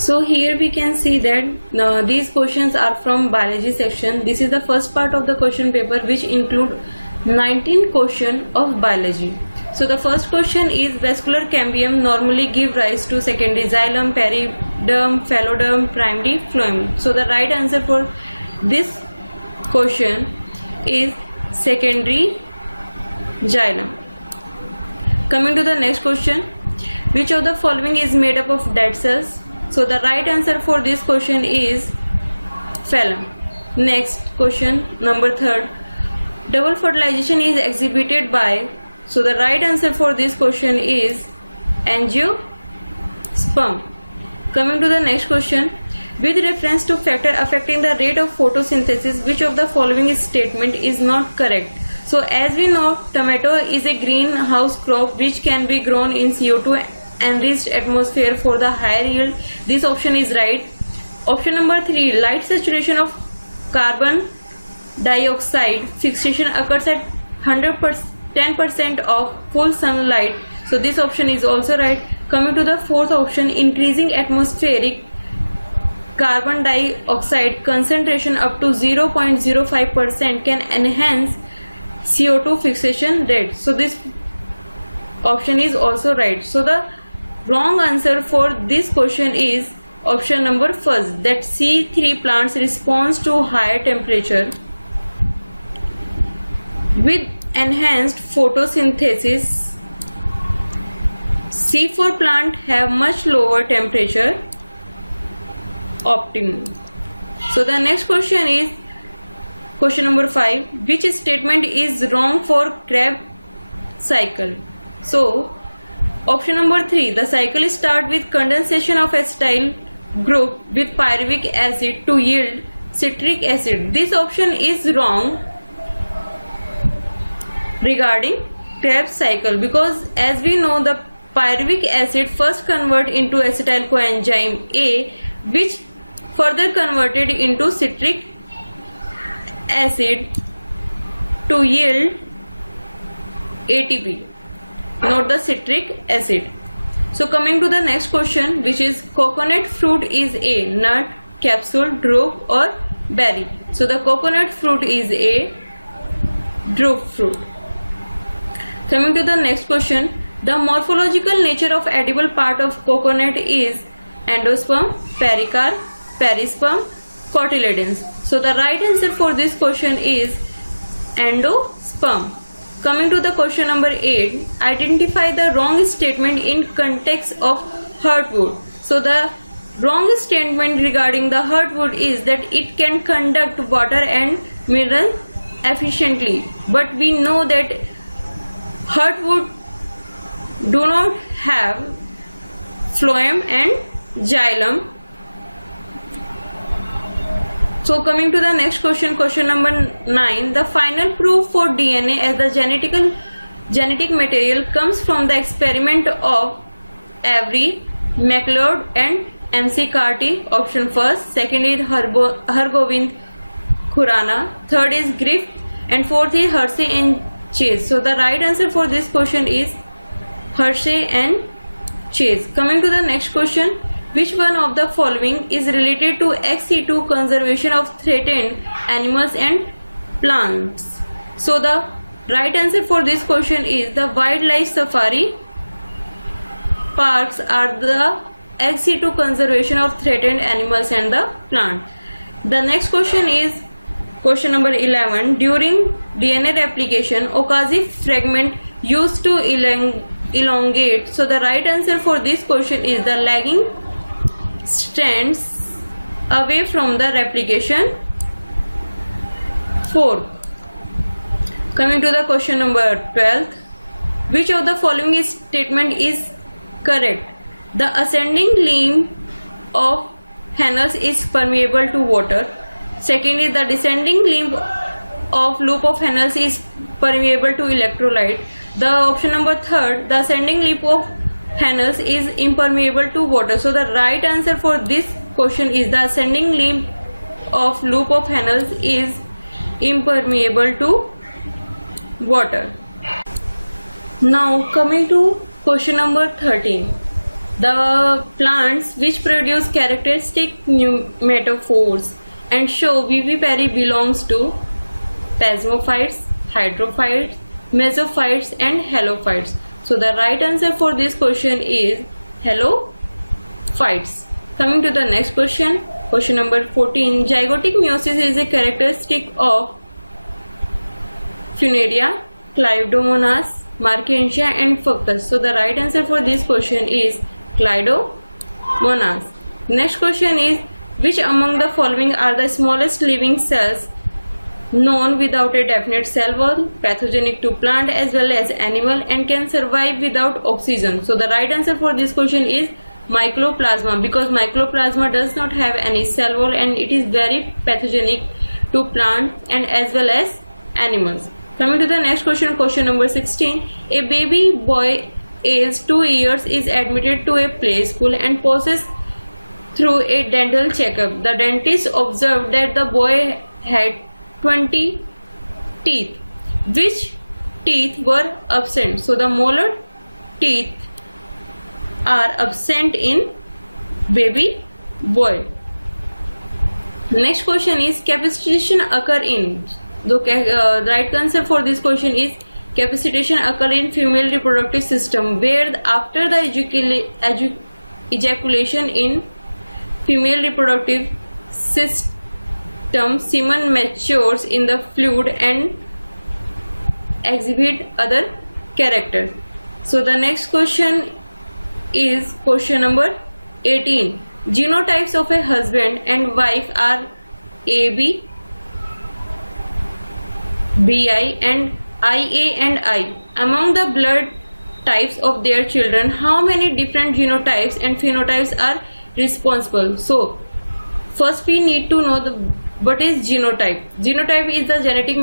So here we can see that these questions are from biology section. This is the first part of the question paper, which include 19 questions of biology. So the first question is, vascular cambium normally give rise to secondary xylem, periderm, phalloderm, primary phloem. So the right answer for this question is secondary xylem. Coming to the next question, which of the following is made up of dead cells? So the right answer for this question is phloem. Next question, number 3rd, double fertilization is exhibited by. So the right answer for this question is angiosperm. Coming to the next question, with reference to factor affecting the rate of photosynthesis, which of the following statement is not correct? So as we know, tomato is a greenhouse crop which can be grown in CO2 enriched atmosphere for the higher yield. This option is right. Option number 3, light saturation of carbon dioxide fixation occurs at 10% of full sunlight. So this option is also right. Coming to the 4th option, increasing atmospheric carbon dioxide concentration up to 0.05% can enhance CO2 fixation rate. So this option is also right. So the wrong answer for this question is option number 1st, that C3 plants responds to higher temperature with enhanced photosynthesis. C4 plant have much lower temperature optimum. So the next question is question number 5, which statement is wrong for Krebs cycle? So option number 3, the cycle start with condensation of acetyl group with pyruvic acid to yield citric acid. This option is wrong regarding Krebs cycle, because as we know, the pyruvic acid first convert into acetyl coenzyme A, which further converted into citric acid to yield ATP, not the citric acid. So coming to the next question, which is coconut fruit is a nut, capsule, drupe or berry? So the coconut fruit is a drupe fruit. Coming to the next question, the morphological nature of edible part of coconut is endosperm, pericarp, perisperm, cotyledons. So the right answer for this question is endosperm. Coming to the question number 8, identify the wrong statement in context of heartwood. So the wrong statement regarding the heartwood is that it can conduct water and mineral efficiently, but we know that heartwood do not have phloem and xylem. So coming to the next question, question number 9, the final proof for DNA as the genetic material comes from the experiment of Avery, MacLeod and MC Carty. Option 1st, second is Hargobind Khurana, third is Griff and fourth is Hershey and Chase. So the right answer for this question is Hershey and Chase. Coming to the next question, which one of the following is related to ex situ conservation of threatened animals and plants? So the right answer for this question is the wildlife safari parks are the ex situ conservation of threatened animals and the plant. The next question is question number 11. During DNA replication, Okazi fragment used to elongate. So the right answer for this question is the lagging strands away from the replication fork. Coming to the question number 12, which of the following statement is correct? The ascending limb of Hannels is permeable to water. Second is the descending limb of loop of Hannels is permeable to electrolyte. The option number 3rd, the ascending limb of Hannels is impermeable to water. So the right answer for this question is the ascending limb of loop of Hannels is impermeable to water. Now coming to question number 13, The plants which produce characteristic pneumatophores and show vivipary belongs to plasmophytes, hydrophytes, mesophytes and halophytes. So the right answer for this question is halophytes. Coming to the next question, question number 14. Zygotic meiosis is a characteristic of Funaria, Cleidomonas, Marchantia and Fucus. So the right answer for this question is Cleidomonas. Next question is, which among the following are the smallest living cells known without a definite cell wall, pathogenic to plant as well as animal, and can survive without oxygen? So the right answer for this question is Mycoplasma, because Mycoplasma does not have any cell wall and it is very pathogenic to plants and as well as animals. Coming to the next question, question number 16. A baby boy aged 2 years is admitted to a play school and passes through a dental checkup. The dentist observed that the boy had 20 teeth. Which teeth were absent? So the molar teeth are absent in baby boy. Next question is, capacitation occur in. The right answer for this question is capacitation occur in female reproductive system, where after the ejaculation in female reproductive system, semen matures in the fluid and exhibit other characters. So the next question is question number 18. Genotypes of a husband and wife are AB, BI and IA and I. Among the blood types of their children, how many different genotypes and phenotypes are responsible? So first we need to know what is genotype. Genotype is the genetic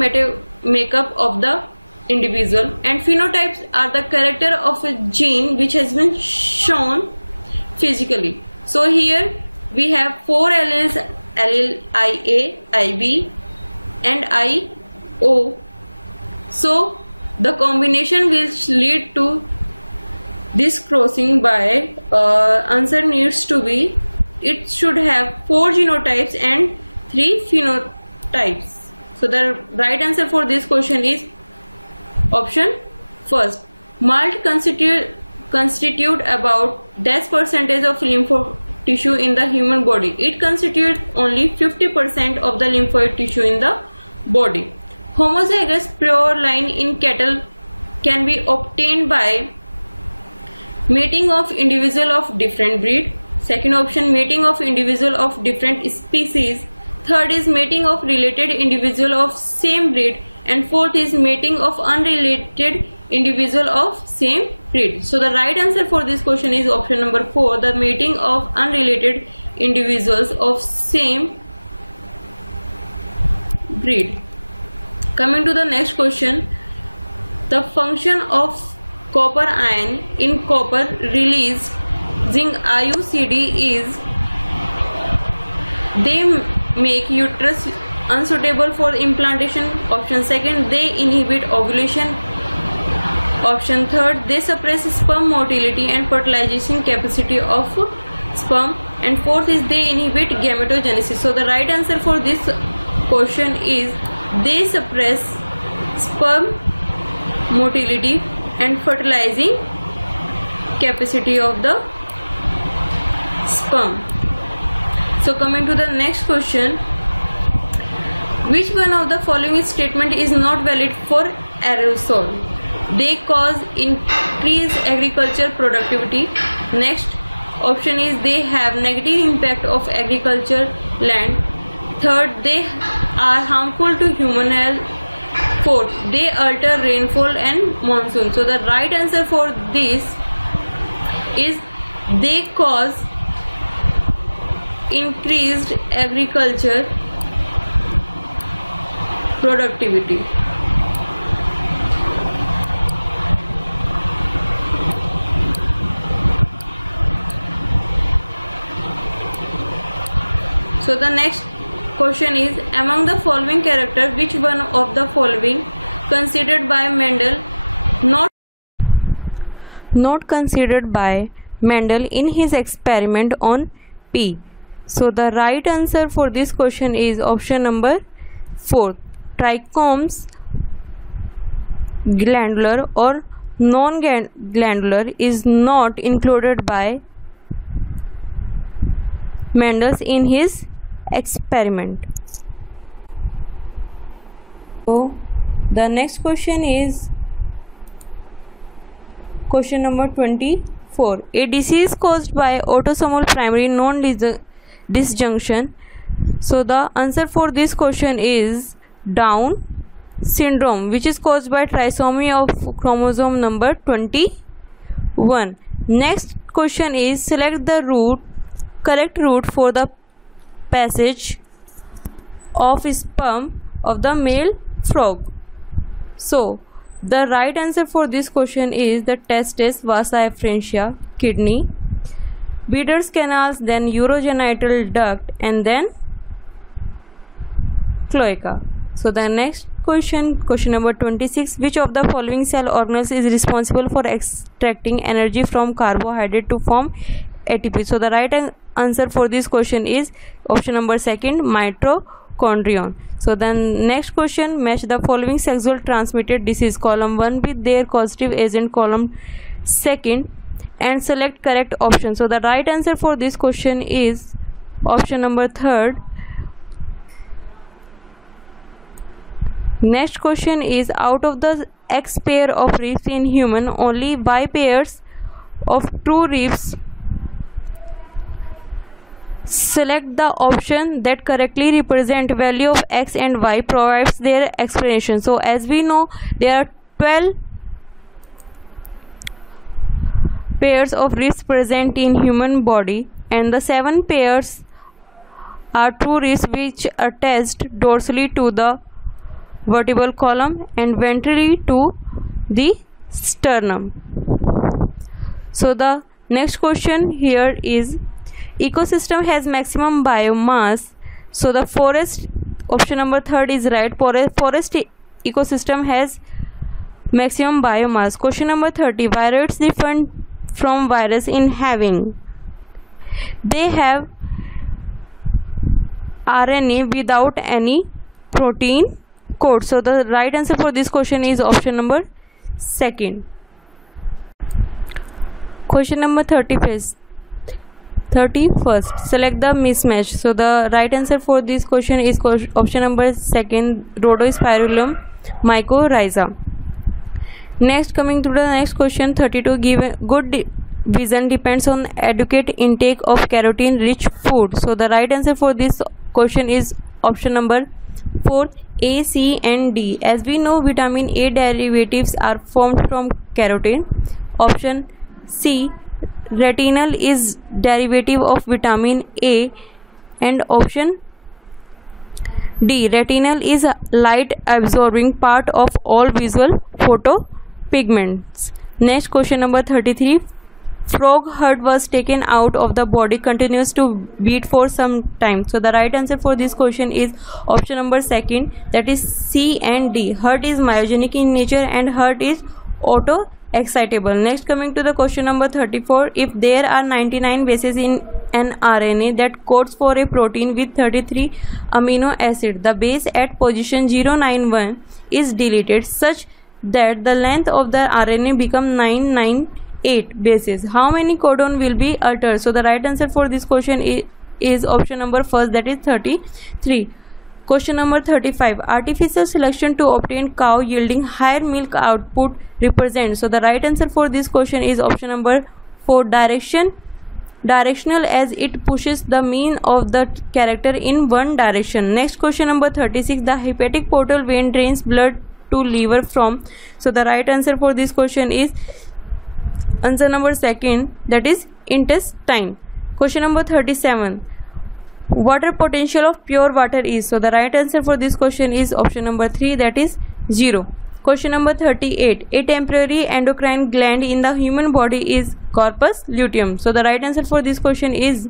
makeup of the individual, and phenotypes are the character of a gene which has been shown physically. So here we have 4 alleles, allele IA, IB and IO. So the combination which lead to this crossing by answer needs to be, it should have 4 genotypes and 3 phenotypes. So the right answer for this question is option first. Malt constitute about % of lymphoid tissue in the human body. It constitutes only 50% of the lymphoid tissue in the body. Homozygous pure line in cattle can be obtained by mating of individual of different breed. Second option, mating of individual of different species. Third is mating of related individual of same breed. And fourth is mating of unrelated individual of same breed. So the right answer for this question is option number 4, the mating of unrelated individuals of same breed. Coming to the next question, the function of copper ion in copper releasing IUCD is they make uterus unsuitable for implantation. Option second, they inhibit ovulation. Option third, they suppress sperm motility and fertilization capacity of sperm. And fourth is they inhibit gametogenesis. So the right answer for this question is they suppress sperm motility and fertilizing capacity of the sperm. So coming to the next question, which one of the following statement is not valid for aerosol? They cause increased agriculture productivity. Next option is they have negative impact of agriculture land. Third, they are harmful to human health. Fourth, they alter rainfall and monsoon. So the right answer for this is they cause increased agriculture productivity. So the next question is, among the following characters, which one of the following considered by Mendel not considered by Mendel in his experiment on P? So the right answer for this question is option number 4. Trichomes glandular or non-glandular is not included by Mendel in his experiment. So the next question is question number 24. A disease caused by autosomal primary non-disjunction. So the answer for this question is Down syndrome, which is caused by trisomy of chromosome number 21. Next question is select the correct route for the passage of sperm of the male frog. So the right answer for this question is the testes, vasa efferentia, kidney, Bidder's canals, then urogenital duct, and then cloaca. So the next question number 26. Which of the following cell organelles is responsible for extracting energy from carbohydrate to form ATP? So the right answer for this question is option number 2, mitochondrion. So then next question, match the following sexual transmitted disease column 1 with their causative agent column 2 and select correct option. So the right answer for this question is option number 3. Next question is out of the X pair of ribs in human, only Y pairs of true ribs. Select the option that correctly represent value of X and Y provides their explanation. So as we know, there are 12 pairs of ribs present in human body, and the 7 pairs are true ribs which are attached dorsally to the vertebral column and ventrally to the sternum. So the next question here is ecosystem has maximum biomass. So the forest, option number 3 is right. Forest ecosystem has maximum biomass. Question number 30. Viroids differ from virus in having they have RNA without any protein code. So the right answer for this question is option number 2. Question number 31st. Select the mismatch. So the right answer for this question is option number 2, Rhodospirillum mycorrhiza. Next, coming to the next question 32. Good vision depends on adequate intake of carotene rich food. So the right answer for this question is option number 4, A, C and D. As we know, vitamin A derivatives are formed from carotene. Option C, retinal is derivative of vitamin A, and option D, retinal is a light absorbing part of all visual photopigments. Next, question number 33. Frog heart was taken out of the body, continues to beat for some time. So the right answer for this question is option number 2, that is C and D. Heart is myogenic in nature and heart is auto-excitable. Next, coming to the question number 34. If there are 99 bases in an RNA that codes for a protein with 33 amino acids, the base at position 091 is deleted such that the length of the RNA becomes 998 bases. How many codon will be altered? So the right answer for this question is option number 1, that is 33. Question number 35. Artificial selection to obtain cow yielding higher milk output represents. So the right answer for this question is option number 4, directional, as it pushes the mean of the character in one direction. Next, question number 36. The hepatic portal vein drains blood to liver from. So the right answer for this question is answer number 2, that is intestine. Question number 37. Water potential of pure water is. So the right answer for this question is option number 3, that is 0. Question number 38. A temporary endocrine gland in the human body is corpus luteum. So the right answer for this question is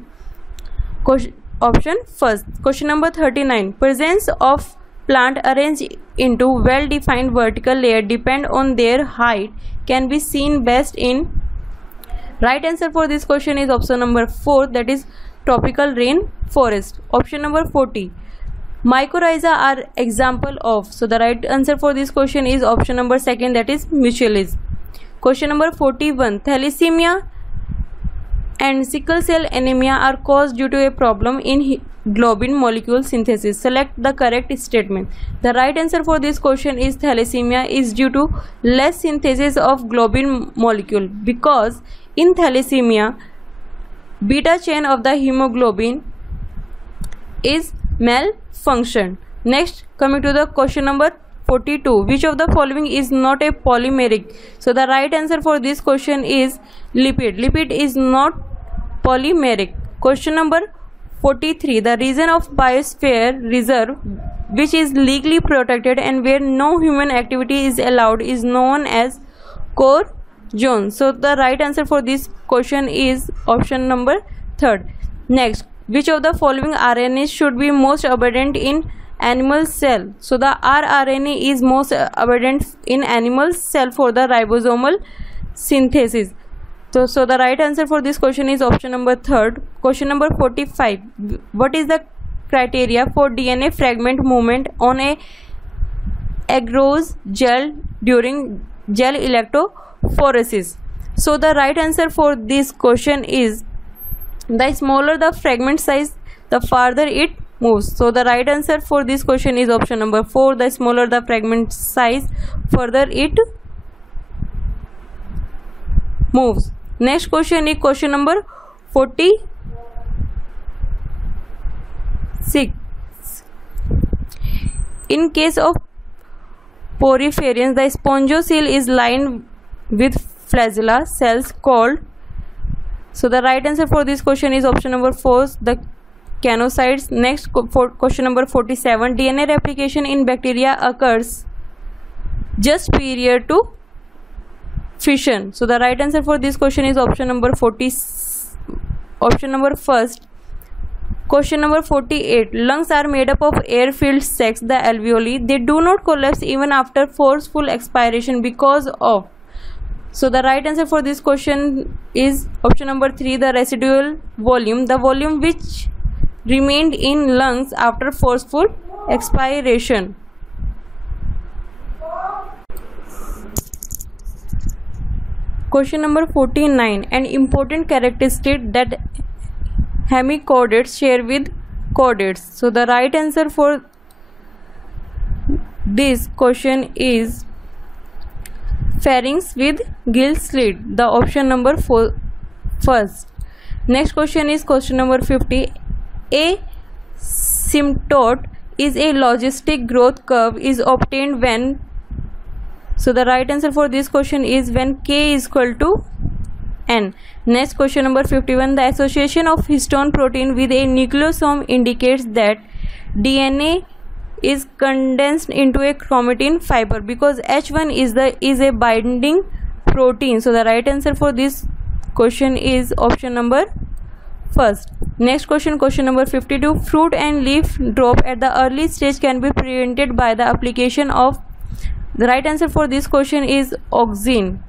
option 1. Question number 39. Presence of plant arranged into well-defined vertical layer depend on their height can be seen best in Right answer for this question is option number 4, that is tropical rain forest. Option number 40. Mycorrhiza are example of. So the right answer for this question is option number 2, that is mutualism. Question number 41. Thalassemia and sickle cell anemia are caused due to a problem in globin molecule synthesis. Select the correct statement. The right answer for this question is thalassemia is due to less synthesis of globin molecule, because in thalassemia beta chain of the hemoglobin is malfunctioned. Next, coming to the question number 42. Which of the following is not a polymeric? So the right answer for this question is lipid. Lipid is not polymeric. Question number 43. The region of biosphere reserve which is legally protected and where no human activity is allowed is known as core zone. So the right answer for this question is option number 3. Next, which of the following RNAs should be most abundant in animal cell? So the rRNA is most abundant in animal cell for the ribosomal synthesis. So the right answer for this question is option number 3. Question number 45. What is the criteria for DNA fragment movement on a agarose gel during gel electrophoresis? So the right answer for this question is the smaller the fragment size, the farther it moves. So the right answer for this question is option number 4. The smaller the fragment size, further it moves. Next question is question number 46. In case of poriferians, the spongiocele is lined with flagella cells called. So the right answer for this question is option number 4, the canocytes. Next, question number 47. DNA replication in bacteria occurs just prior to fission. So the right answer for this question is option number 1st. Question number 48. Lungs are made up of air-filled sacs, the alveoli. They do not collapse even after forceful expiration because of. So the right answer for this question is option number 3, the residual volume, the volume which remained in lungs after forceful expiration. Question number 49. An important characteristic that hemichordates share with chordates. So the right answer for this question is pharynx with gill slit, the option number 4 first. Next question is question number 50. A symptote is a logistic growth curve is obtained when. So the right answer for this question is when K is equal to N. Next, question number 51. The association of histone protein with a nucleosome indicates that DNA is condensed into a chromatin fiber because H1 is a binding protein. So the right answer for this question is option number 1st. Next question number 52. Fruit and leaf drop at the early stage can be prevented by the application of. The right answer for this question is auxin.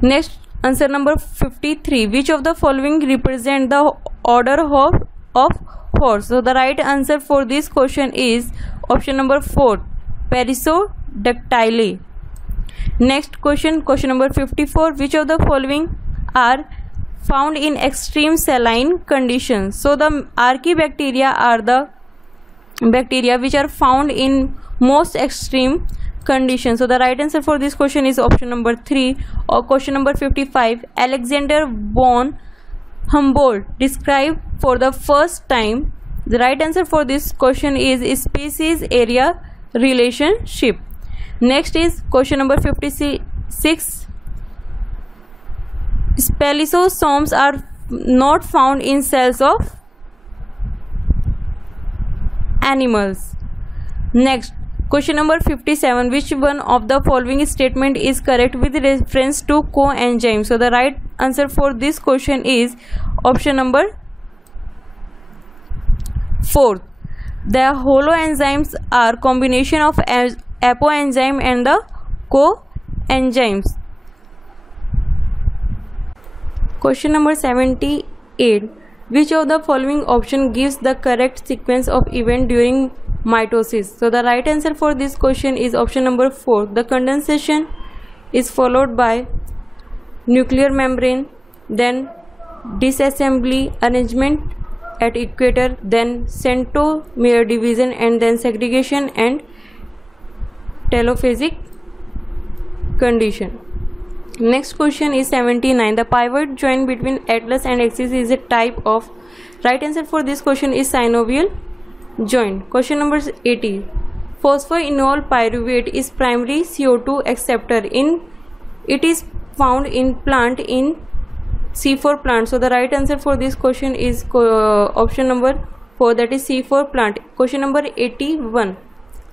Next, answer number 53. Which of the following represent the order of horse? So the right answer for this question is option number 4, Perissodactyly. Next question number 54. Which of the following are found in extreme saline conditions? So the Archaebacteria are the bacteria which are found in most extreme conditions. So the right answer for this question is option number 3. Or question number 55. Alexander von Humboldt described for the first time. The right answer for this question is species area relationship. Next is question number 56. Spellisosomes are not found in cells of animals. Next, question number 57. Which one of the following statement is correct with reference to coenzyme? So the right answer for this question is option number 4. The holoenzymes are combination of apoenzyme and the coenzymes. Question number 78. Which of the following option gives the correct sequence of event during mitosis? So the right answer for this question is option number 4. The condensation is followed by nuclear membrane, then disassembly, arrangement at equator, then centromere division, and then segregation and telophasic condition. Next question is 79. The pivot joint between atlas and axis is a type of. Right answer for this question is synovial joint. Question number 80. Phosphoenol pyruvate is primary CO2 acceptor it is found in plant in C4 plant. So the right answer for this question is option number 4, that is C4 plant. Question number 81.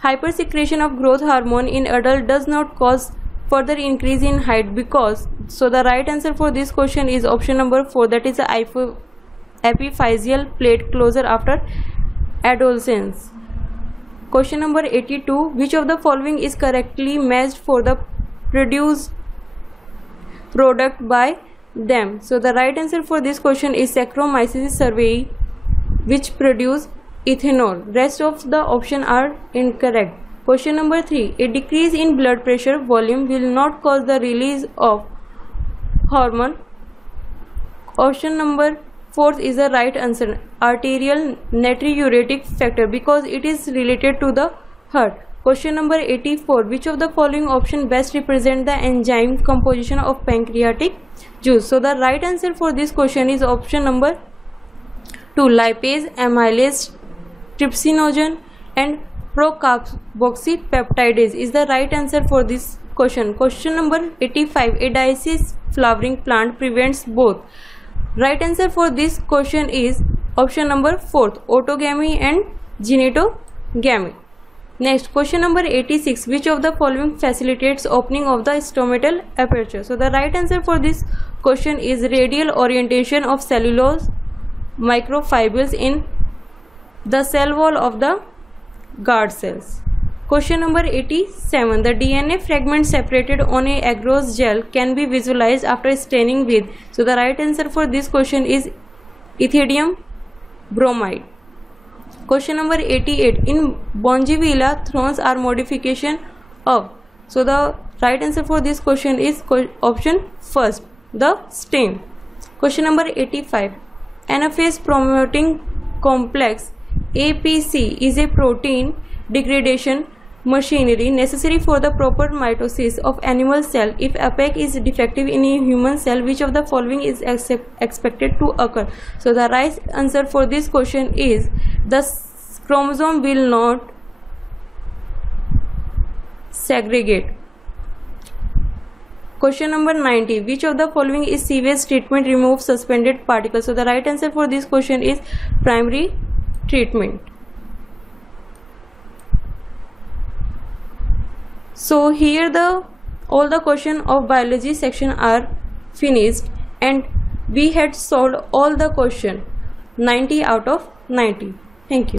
Hypersecretion of growth hormone in adult does not cause further increase in height because. So the right answer for this question is option number 4, that is the epiphyseal plate closure after adolescence. Question number 82. Which of the following is correctly matched for the produced product by them? So the right answer for this question is Saccharomyces cerevisiae, which produce ethanol. Rest of the options are incorrect. Question number 3. A decrease in blood pressure volume will not cause the release of hormone. Option number 4 is the right answer, arterial natriuretic factor, because it is related to the heart. Question number 84. Which of the following option best represent the enzyme composition of pancreatic juice? So the right answer for this question is option number 2, lipase, amylase, trypsinogen and procarboxypeptidase is the right answer for this question. Question number 85. A dioecious flowering plant prevents both. Right answer for this question is option number 4, autogamy and genitogamy. Next, question number 86. Which of the following facilitates opening of the stomatal aperture? So the right answer for this question is radial orientation of cellulose microfibrils in the cell wall of the guard cells. Question number 87. The DNA fragment separated on a agarose gel can be visualized after staining with. So the right answer for this question is ethidium bromide. Question number 88. In Bongivilla, thorns are modification of. So the right answer for this question is option 1, the stem. Question number 85. Anaphase promoting complex APC is a protein degradation machinery necessary for the proper mitosis of animal cell. If APEC is defective in a human cell, which of the following is expected to occur? So the right answer for this question is the chromosome will not segregate. Question number 90. Which of the following is sewage treatment removes suspended particles? So the right answer for this question is primary treatment. So here all the question of biology section are finished and we had solved all the question 90 out of 90. Thank you.